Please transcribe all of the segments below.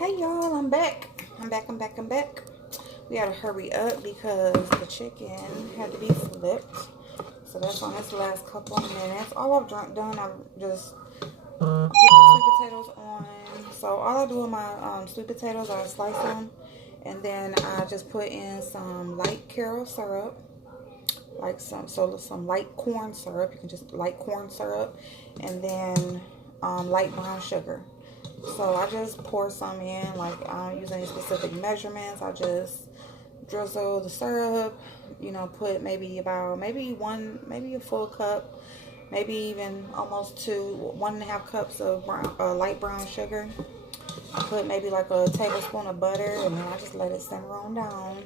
Hey y'all, I'm back. I'm back. We gotta hurry up because the chicken had to be flipped. So that's on this last couple of minutes. All I've done, I've just put the sweet potatoes on. So all I do with my sweet potatoes, I slice them. And then I just put in some light carob syrup. Like some light corn syrup. You can just light corn syrup. And then light brown sugar. So I just pour some in, like I don't use any specific measurements. I just drizzle the syrup, put maybe maybe a full cup, maybe even almost 1.5 cups of light brown sugar. I put maybe like a tablespoon of butter, and then I just let it simmer on down.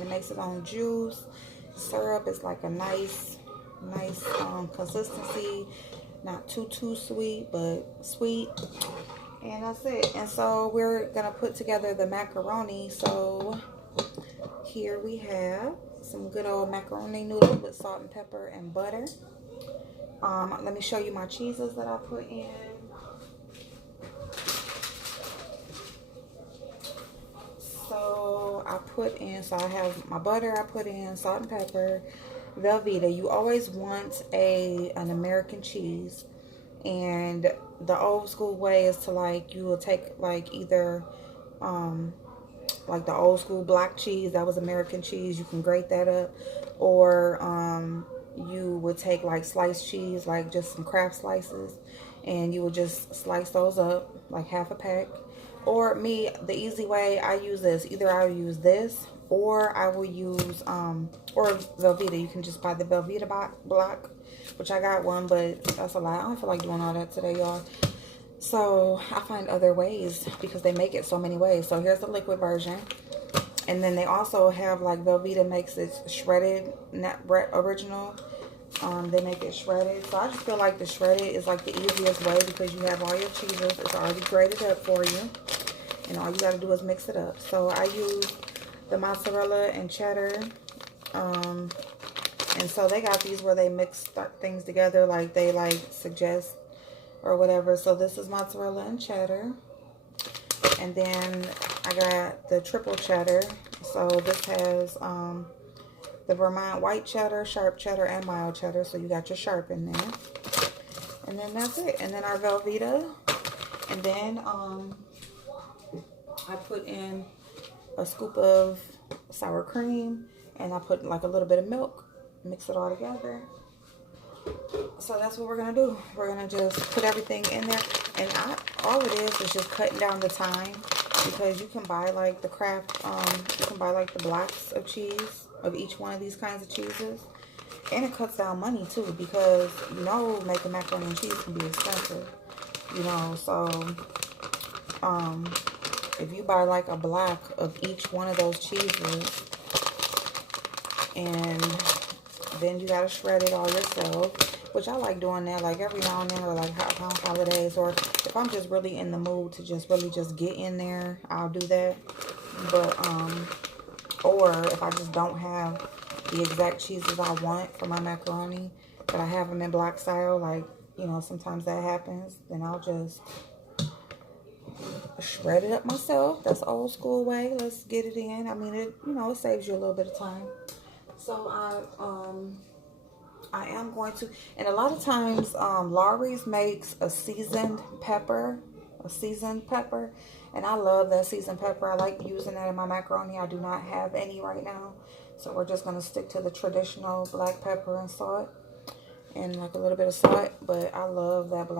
It makes its own juice. Syrup is like a nice consistency, not too sweet, but sweet. And that's it. And so we're going to put together the macaroni. So here we have some good old macaroni noodles with salt and pepper and butter. Let me show you my cheeses that I put in. So I have my butter, I put in salt and pepper, Velveeta. You always want an American cheese. And the old school way is to you will take either like the old school block cheese, that was American cheese, you can grate that up, or you would take like sliced cheese, like just some Kraft slices, and you would just slice those up like half a pack. Or me, the easy way, I use this. Either I will use this, or I will use or Velveeta. You can just buy the Velveeta block, which I got one, but that's a lot. I don't feel like doing all that today, y'all. So I find other ways because they make it so many ways. So here's the liquid version. And then they also have like Velveeta makes it shredded, not original. They make it shredded. So I just feel like the shredded is like the easiest way because you have all your cheeses. It's already grated up for you. And all you got to do is mix it up. So I use the mozzarella and cheddar. And so they got these where they mix things together like they suggest or whatever. So this is mozzarella and cheddar. And then I got the triple cheddar. So this has the Vermont white cheddar, sharp cheddar, and mild cheddar. So you got your sharp in there. And then that's it. And then our Velveeta. And then I put in a scoop of sour cream. And I put like a little bit of milk. Mix it all together. So that's what we're going to do. We're going to just put everything in there. And all it is just cutting down the time. Because you can buy like the Kraft, you can buy like the blocks of cheese, of each one of these kinds of cheeses. And it cuts down money too, because making macaroni and cheese can be expensive. So if you buy like a block of each one of those cheeses, and then you gotta shred it all yourself, which I like doing that like every now and then, or like holidays, or if I'm just really in the mood to just really just get in there, I'll do that. But or if I just don't have the exact cheeses I want for my macaroni, but I have them in block style, like sometimes that happens, then I'll just shred it up myself. That's the old school way. Let's get it in. I mean, it saves you a little bit of time. So I am going to, and a lot of times Lawry's makes a seasoned pepper, and I love that seasoned pepper. I like using that in my macaroni. I do not have any right now, so we're just going to stick to the traditional black pepper and salt, and like a little bit of salt. But I love that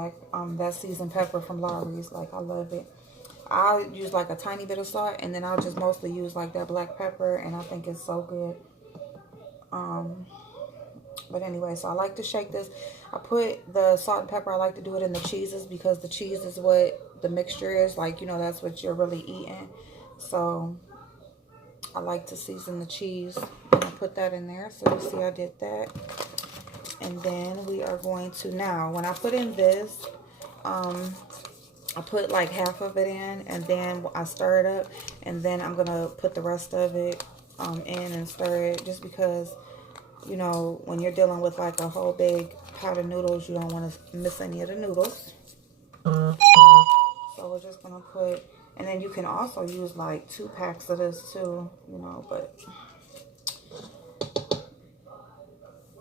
that seasoned pepper from Lawry's. Like, I love it. I'll use like a tiny bit of salt, and then I'll just mostly use like that black pepper, and I think it's so good. But anyway, so I like to shake this. I put the salt and pepper, I like to do it in the cheeses because the cheese is what the mixture is. Like, that's what you're really eating. So I like to season the cheese. And I put that in there. So you see I did that. And then we are going to, now when I put in this, I put like half of it in, and then I stir it up, and then I'm going to put the rest of it in and stir it, just because when you're dealing with like a whole big pot of noodles, you don't want to miss any of the noodles. So we're just going to put And then you can also use like 2 packs of this too, you know, but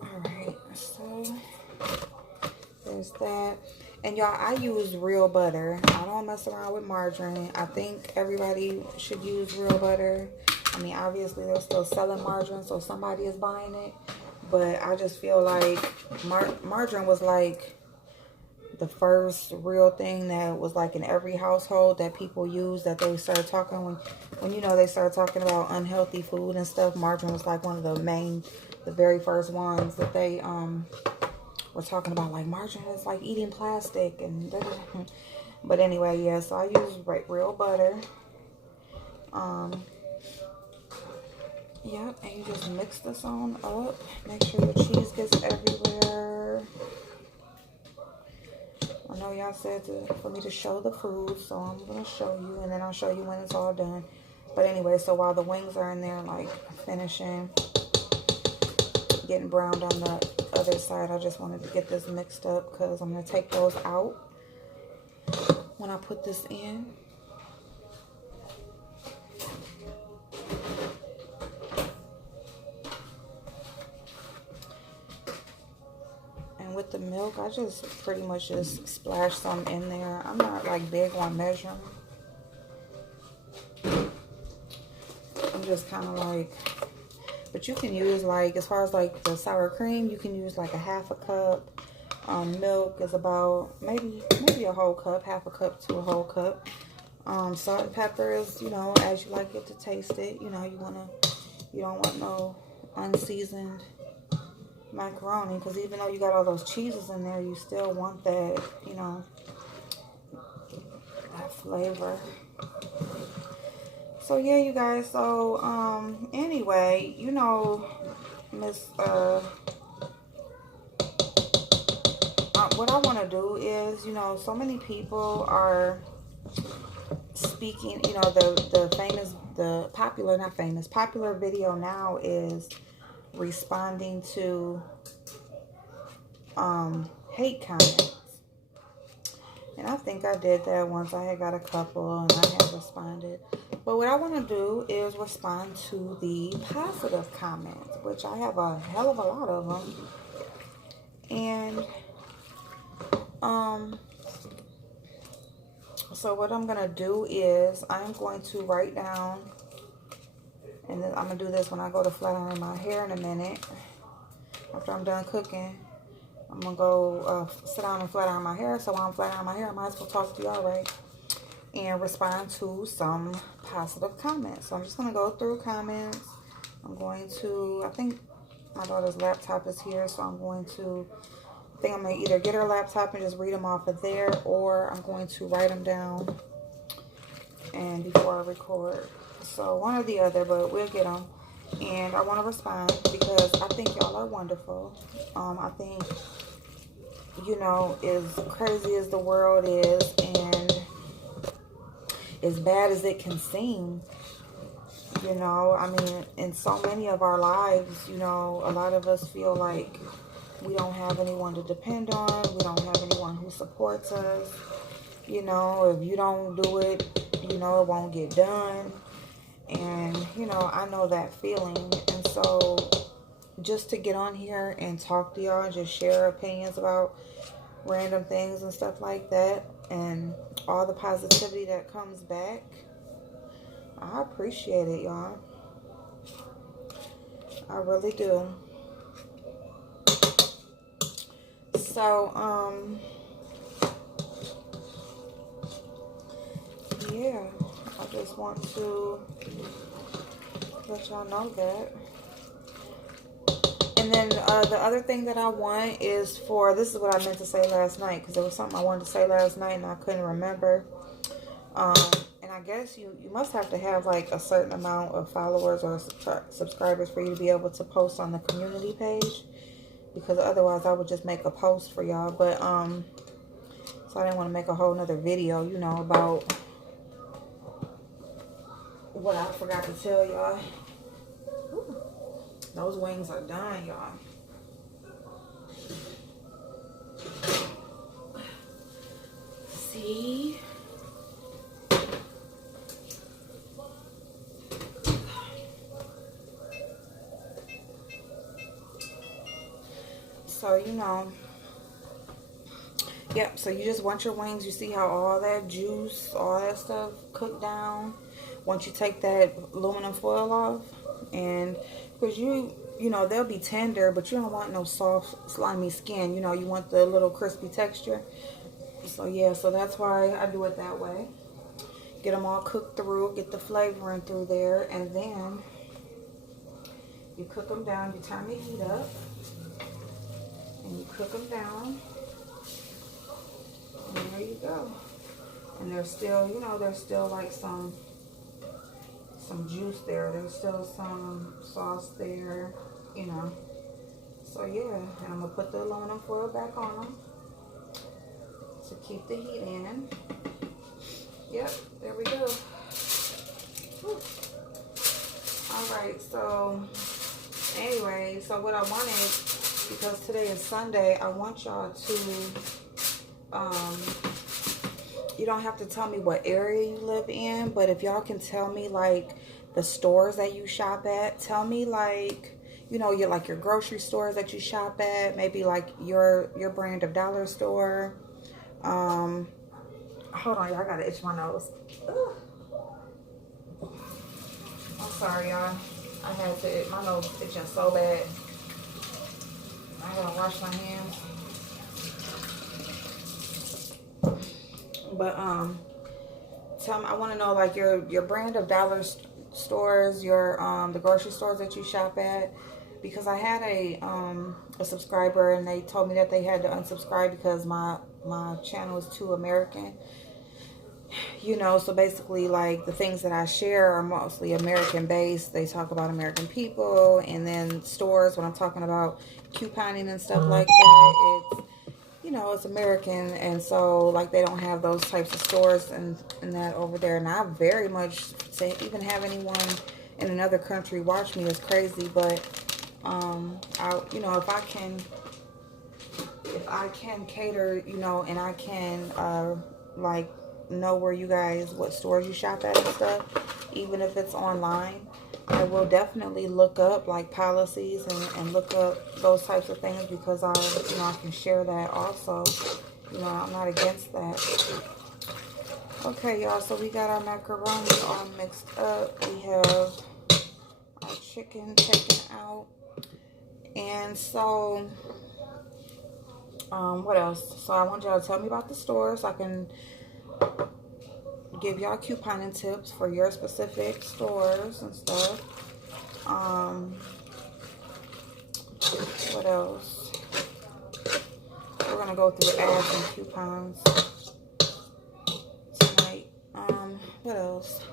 all right, so there's that. And y'all, I use real butter. I don't mess around with margarine. I think everybody should use real butter. I mean, obviously they're still selling margarine, so somebody is buying it. But I just feel like margarine was like the first real thing that was like in every household that people use, that they started talking when you know, they started talking about unhealthy food and stuff. Margarine was like one of the very first ones that they were talking about, like margarine is like eating plastic and da, da, da. But anyway, yeah, so I use real butter. Yep, and you just mix this on up. Make sure your cheese gets everywhere. I know y'all said for me to show the food, so I'm going to show you, and then I'll show you when it's all done. But anyway, so while the wings are in there, like, finishing, getting browned on the other side, I just wanted to get this mixed up because I'm going to take those out when I put this in. With the milk, I just pretty much just splash some in there. I'm not like big on measuring. I'm just kind of like, but you can use like, as far as like the sour cream, you can use like a half a cup. Milk is about maybe a whole cup, half a cup to a whole cup. Salt and pepper is, you know, as you like it to taste it. You know, you don't want no unseasoned macaroni, because even though you got all those cheeses in there, you still want that, you know, that flavor. So yeah, you guys, so anyway, you know, what I want to do is, you know, so many people are speaking, you know, the popular video now is responding to hate comments. And I think I did that once. I had got a couple and I had responded. But what I want to do is respond to the positive comments, which I have a hell of a lot of them. And so what I'm going to do is I'm going to write down, and then I'm going to do this when I go to flat iron my hair in a minute. After I'm done cooking, I'm going to go sit down and flat iron my hair. So while I'm flat ironing my hair, I might as well talk to y'all, right? And respond to some positive comments. So I'm just going to go through comments. I'm going to, I think my daughter's laptop is here, so I'm going to, I think I'm going to either get her laptop and just read them off of there, or I'm going to write them down and before I record. So one or the other, but we'll get them. And I want to respond because I think y'all are wonderful. I think, you know, as crazy as the world is and as bad as it can seem, you know, I mean, in so many of our lives, you know, a lot of us feel like we don't have anyone to depend on. We don't have anyone who supports us. You know, if you don't do it, you know, it won't get done. And, you know, I know that feeling. And so just to get on here and talk to y'all and just share opinions about random things and stuff like that, and all the positivity that comes back, I appreciate it, y'all. I really do. So, yeah, I just want to let y'all know that. And then the other thing that I want is for, this is what I meant to say last night, because there was something I wanted to say last night and I couldn't remember. And I guess you must have to have like a certain amount of followers or subscribers for you to be able to post on the community page, because otherwise I would just make a post for y'all. But so I didn't want to make a whole nother video, you know, about what I forgot to tell y'all. Those wings are done, y'all. See? So, you know, yep, so you just want your wings. You see how all that juice, all that stuff cooked down. Once you take that aluminum foil off, and because you know, they'll be tender, but you don't want no soft, slimy skin. You know, you want the little crispy texture. So, yeah, so that's why I do it that way. Get them all cooked through, get the flavoring through there, and then you cook them down. You turn the heat up, and you cook them down. And there you go. And there's still, you know, there's still like some juice there. There's still some sauce there, you know. So yeah, and I'm gonna put the aluminum foil back on them to keep the heat in. Yep, there we go. Whew. All right, so anyway, so what I wanted, because today is Sunday, I want y'all to, you don't have to tell me what area you live in, but if y'all can tell me like the stores that you shop at, tell me like, you know, your grocery stores that you shop at, maybe like your brand of dollar store. Hold on, y'all, I gotta itch my nose. Ugh. I'm sorry, y'all. I had to, my nose itching so bad. I gotta wash my hands. But tell me, I want to know like your brand of dollar stores, your the grocery stores that you shop at, because I had a subscriber and they told me that they had to unsubscribe because my channel is too American. You know, so basically like the things that I share are mostly American based. They talk about American people, and then stores, when I'm talking about couponing and stuff like that, it's, you know, it's American, and so like they don't have those types of stores and that over there. And I very much say even have anyone in another country watch me is crazy, but I, you know, if I can cater, you know, and I can like know where you guys, what stores you shop at and stuff, even if it's online, I will definitely look up like policies and look up those types of things, because I, you know, I can share that also. You know, I'm not against that. Okay, y'all, so we got our macaroni all mixed up. We have our chicken taken out. And so, what else? So I want y'all to tell me about the stores. I can give y'all couponing tips for your specific stores and stuff. What else? We're gonna go through ads and coupons tonight. What else?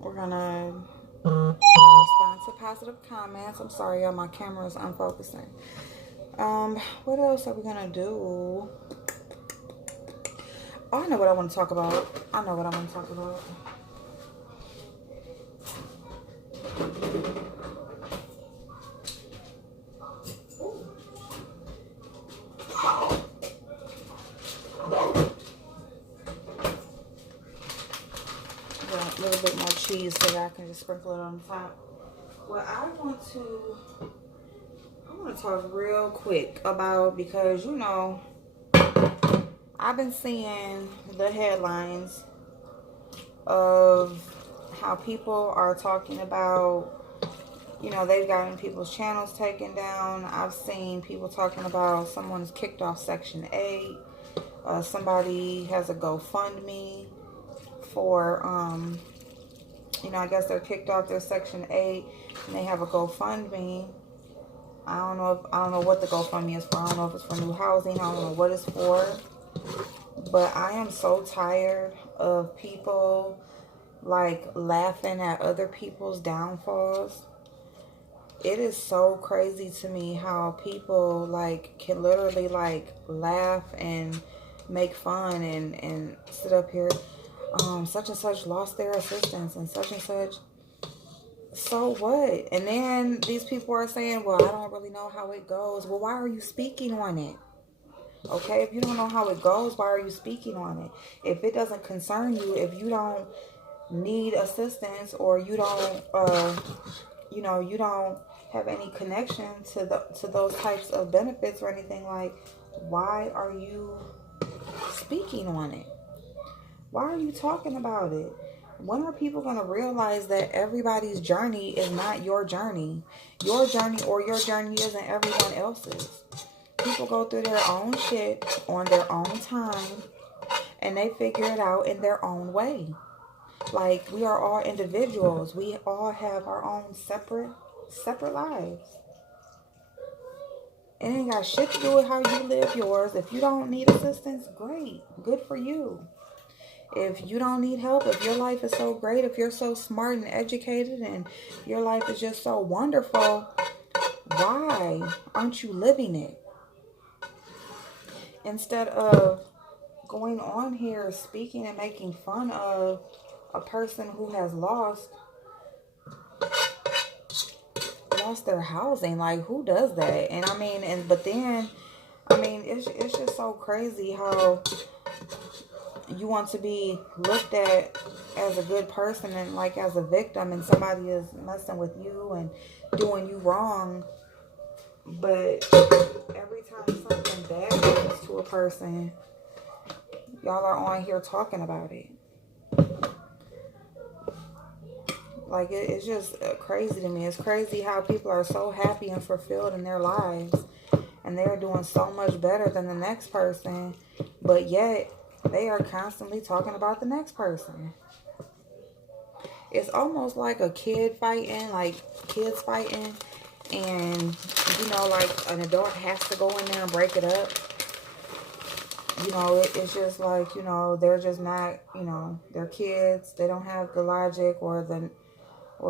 We're gonna respond to positive comments. I'm sorry, y'all, my camera is unfocusing. What else are we gonna do? Oh, I know what I want to talk about. I know what I want to talk about. Got a little bit more cheese so that I can just sprinkle it on the top. Well, I want to talk real quick about, because, you know, I've been seeing the headlines of how people are talking about, you know, they've gotten people's channels taken down. I've seen people talking about someone's kicked off Section 8. Somebody has a GoFundMe for, you know, I guess they're kicked off their Section 8 and they have a GoFundMe. I don't know what the GoFundMe is for. I don't know if it's for new housing. I don't know what it's for. But I am so tired of people like laughing at other people's downfalls. It is so crazy to me how people like can literally like laugh and make fun and sit up here. Such and such lost their assistance and such. So what? And then these people are saying, well, I don't really know how it goes. Well, why are you speaking on it? Okay, if you don't know how it goes, why are you speaking on it? If it doesn't concern you, if you don't need assistance, or you don't, you know, you don't have any connection to those types of benefits or anything, like, why are you speaking on it? Why are you talking about it? When are people going to realize that everybody's journey is not your journey? Your journey or your journey isn't everyone else's. People go through their own shit on their own time, and they figure it out in their own way. Like, we are all individuals. We all have our own separate lives. It ain't got shit to do with how you live yours. If you don't need assistance, great. Good for you. If you don't need help, if your life is so great, if you're so smart and educated and your life is just so wonderful, why aren't you living it? Instead of going on here speaking and making fun of a person who has lost their housing. Like, who does that? And I mean, it's just so crazy how you want to be looked at as a good person and like as a victim, and somebody is messing with you and doing you wrong. But every time something bad happens to a person, y'all are on here talking about it. Like, it's just crazy to me. It's crazy how people are so happy and fulfilled in their lives, and they're doing so much better than the next person, but yet they are constantly talking about the next person. It's almost like a kid fighting, like kids fighting, and, you know, like an adult has to go in there and break it up. You know, it's just like, you know, they're just not, you know, they're kids. They don't have the logic or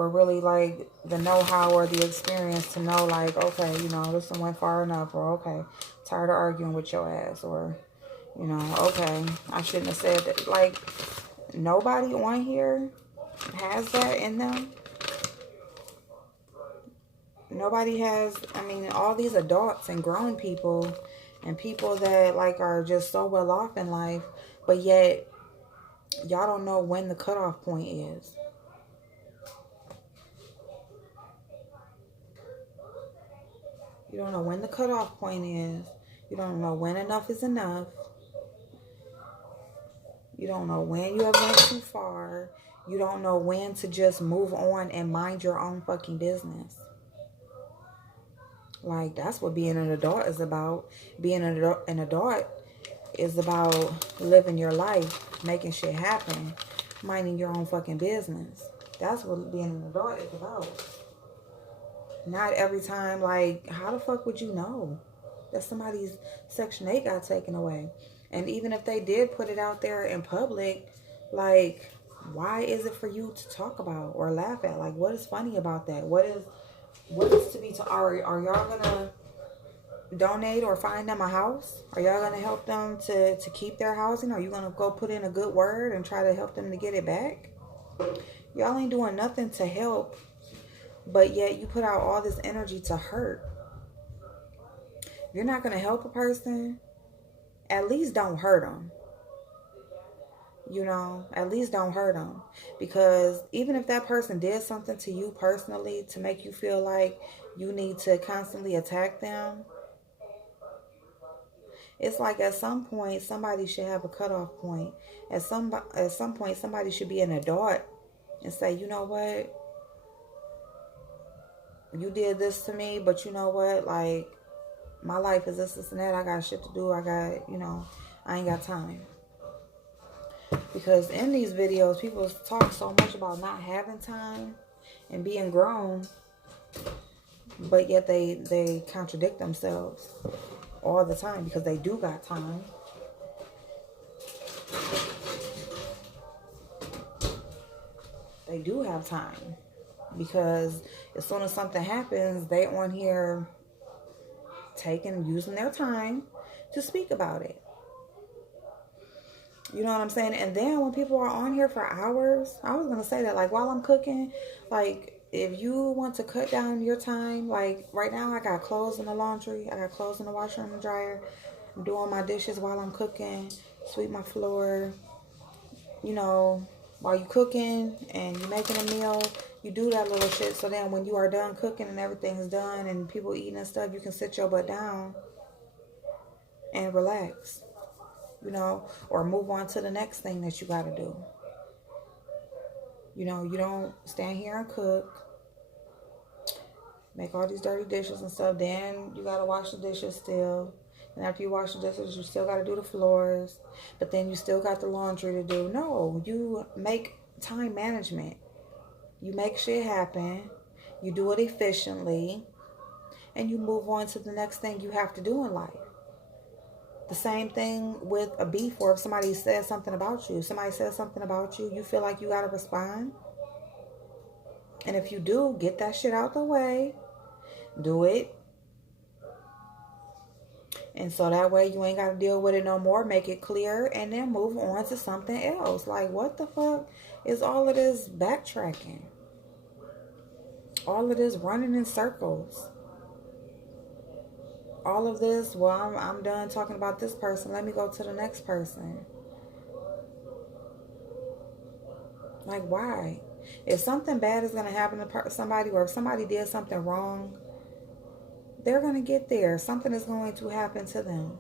really like the know-how or the experience to know, like, okay, you know, this one went far enough, or okay, tired of arguing with your ass, or, you know, okay, I shouldn't have said that. Like, nobody on here has that in them. Nobody has, I mean, all these adults and grown people and people that like are just so well off in life, but yet y'all don't know when the cutoff point is. You don't know when the cutoff point is. You don't know when enough is enough. You don't know when you have went too far. You don't know when to just move on and mind your own fucking business. Like, that's what being an adult is about. Being an adult is about living your life, making shit happen, minding your own fucking business. That's what being an adult is about. Not every time, like, how the fuck would you know that somebody's Section 8 got taken away? And even if they did put it out there in public, like, why is it for you to talk about or laugh at? Like, what is funny about that? What is to be, are y'all gonna donate or find them a house? Are y'all gonna help them to keep their housing? Are you gonna go put in a good word and try to help them to get it back? Y'all ain't doing nothing to help, but yet you put out all this energy to hurt. If you're not going to help a person, at least don't hurt them. You know, at least don't hurt them. Because even if that person did something to you personally to make you feel like you need to constantly attack them, it's like at some point somebody should have a cutoff point. At some point somebody should be an adult and say, you know what? You did this to me, but you know what? Like, my life is this and that. I got shit to do. I got, you know, I ain't got time. Because in these videos, people talk so much about not having time and being grown, but yet they contradict themselves all the time because they do got time. They do have time. Because as soon as something happens, they on here using their time to speak about it. You know what I'm saying? And then when people are on here for hours, I was going to say that, like, while I'm cooking, like, if you want to cut down your time, like, right now I got clothes in the laundry, I got clothes in the washer and the dryer, I'm doing my dishes while I'm cooking, sweep my floor, you know, while you cooking and you're making a meal, You do that little shit so then when you are done cooking and everything's done and people eating and stuff, you can sit your butt down and relax, you know, or move on to the next thing that you got to do. You know, you don't stand here and cook, make all these dirty dishes and stuff. Then you got to wash the dishes still. And after you wash the dishes, you still got to do the floors. But then you still got the laundry to do. No, you make time management. You make shit happen. You do it efficiently. And you move on to the next thing you have to do in life. The same thing with a beef, or if somebody says something about you. Somebody says something about you, you feel like you got to respond. And if you do, get that shit out the way. Do it. And so that way you ain't got to deal with it no more. Make it clear and then move on to something else. Like, what the fuck is all of this backtracking? All of this running in circles. All of this, well, I'm done talking about this person. Let me go to the next person. Like, why? If something bad is going to happen to somebody, or if somebody did something wrong, they're going to get there. Something is going to happen to them.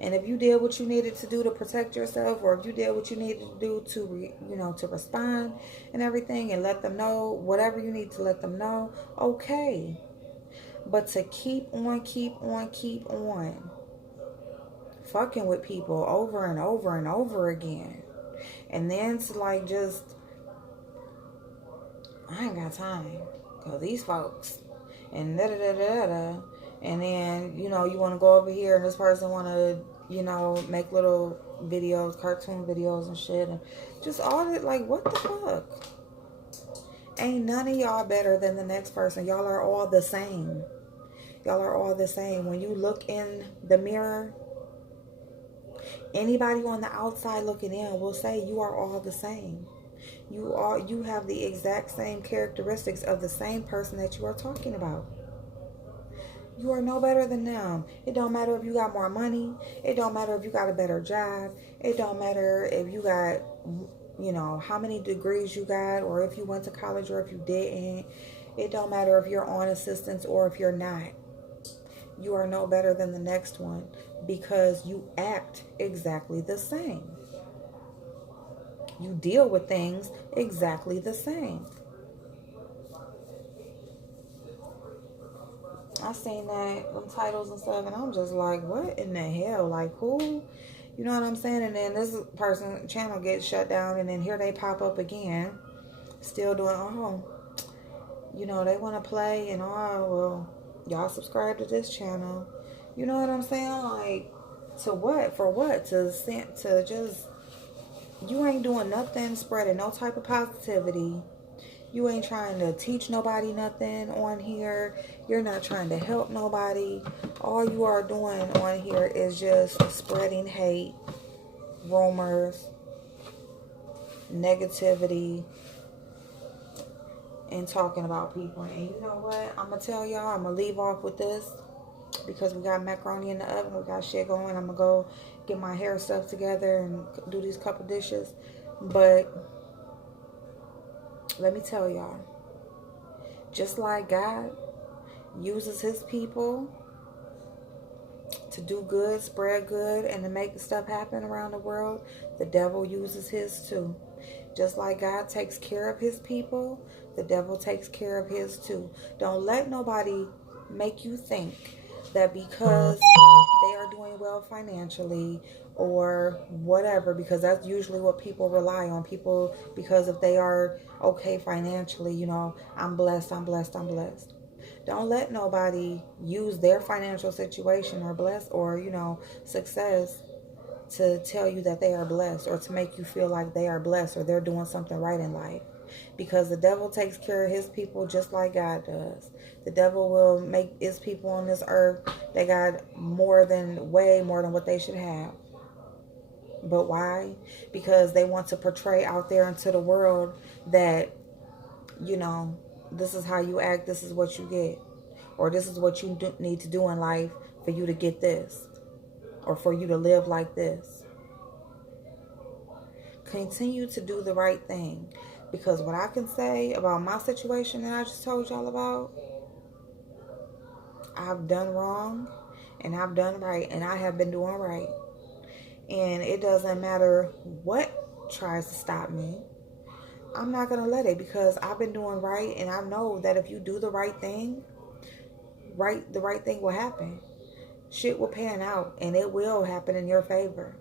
And if you did what you needed to do to protect yourself, or if you did what you needed to do to, to respond and everything and let them know whatever you need to let them know, okay. But to keep on fucking with people over and over and over again, and then to like just, I ain't got time, because these folks, and da-da-da-da-da, and then, you want to go over here, and this person want to, make little videos, cartoon videos and shit, and just all that, like, what the fuck? Ain't none of y'all better than the next person. Y'all are all the same. Y'all are all the same. When you look in the mirror, anybody on the outside looking in will say you are all the same. You have the exact same characteristics of the same person that you are talking about. You are no better than them. It don't matter if you got more money. It don't matter if you got a better job. It don't matter if you got, how many degrees you got, or if you went to college or if you didn't. It don't matter if you're on assistance or if you're not. You are no better than the next one because you act exactly the same. You deal with things exactly the same. I seen them titles and stuff, and I'm just like, what in the hell? Like, who? You know what I'm saying? And then this person channel gets shut down, and then here they pop up again, still doing, they want to play, and well, y'all subscribe to this channel. You know what I'm saying? Like, to what? For what? To just, you ain't doing nothing, spreading no type of positivity. You ain't trying to teach nobody nothing on here. You're not trying to help nobody. All you are doing on here is just spreading hate, rumors, negativity, and talking about people. And you know what? I'm going to tell y'all, I'm going to leave off with this because we got macaroni in the oven. We got shit going. I'm going to go get my hair stuff together and do these couple dishes. But let me tell y'all, just like God uses his people to do good, spread good, and to make stuff happen around the world, the devil uses his too. Just like God takes care of his people, the devil takes care of his too. Don't let nobody make you think that because they are doing well financially or whatever, because that's usually what people rely on. People, because if they are okay financially, I'm blessed. Don't let nobody use their financial situation or bless or, success to tell you that they are blessed, or to make you feel like they are blessed or they're doing something right in life. Because the devil takes care of his people just like God does. The devil will make his people on this earth, they got way more than what they should have. But why? Because they want to portray out there into the world that, this is how you act, this is what you get. Or this is what you need to do in life for you to get this. Or for you to live like this. Continue to do the right thing. Because what I can say about my situation that I just told y'all about, I've done wrong and I've done right, and I have been doing right. And it doesn't matter what tries to stop me. I'm not going to let it, because I've been doing right, and I know that if you do the right thing, the right thing will happen. Shit will pan out, and it will happen in your favor.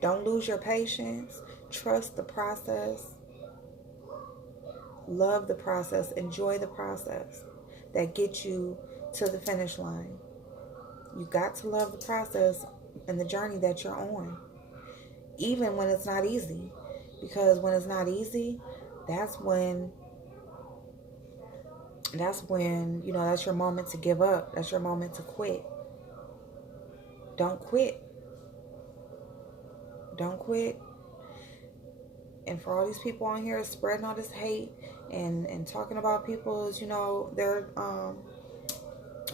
Don't lose your patience. Trust the process. Love the process. Enjoy the process that gets you to the finish line. You got to love the process and the journey that you're on, even when it's not easy. Because when it's not easy, that's when that's your moment to give up. That's your moment to quit. Don't quit. Don't quit. And for all these people on here spreading all this hate and talking about people's, their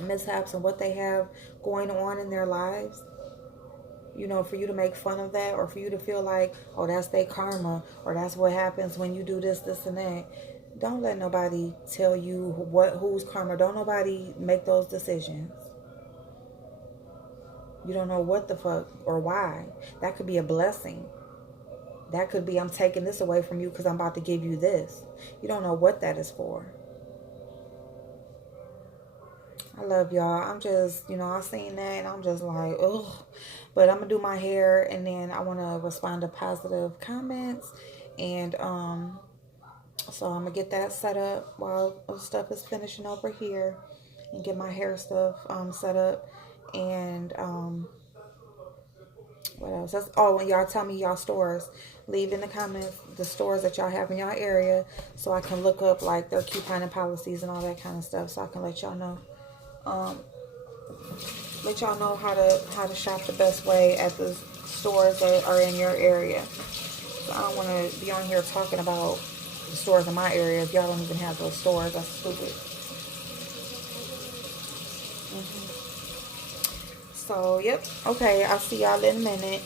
mishaps and what they have going on in their lives, for you to make fun of that, or for you to feel like, oh, that's their karma, or that's what happens when you do this, and that. Don't let nobody tell you who's karma. Don't nobody make those decisions. You don't know what the fuck or why. That could be a blessing. That could be, I'm taking this away from you because I'm about to give you this. You don't know what that is for. I love y'all. I'm just, I seen that and I'm just like, ugh. But I'm going to do my hair, and then I want to respond to positive comments. And so I'm going to get that set up while stuff is finishing over here, and get my hair stuff set up. And what else? When y'all tell me y'all stores, leave in the comments the stores that y'all have in y'all area, so I can look up like their couponing policies and all that kind of stuff, so I can let y'all know how to shop the best way at the stores that are in your area. So I don't want to be on here talking about the stores in my area if y'all don't even have those stores. That's stupid. So, yep. Okay, I'll see y'all in a minute.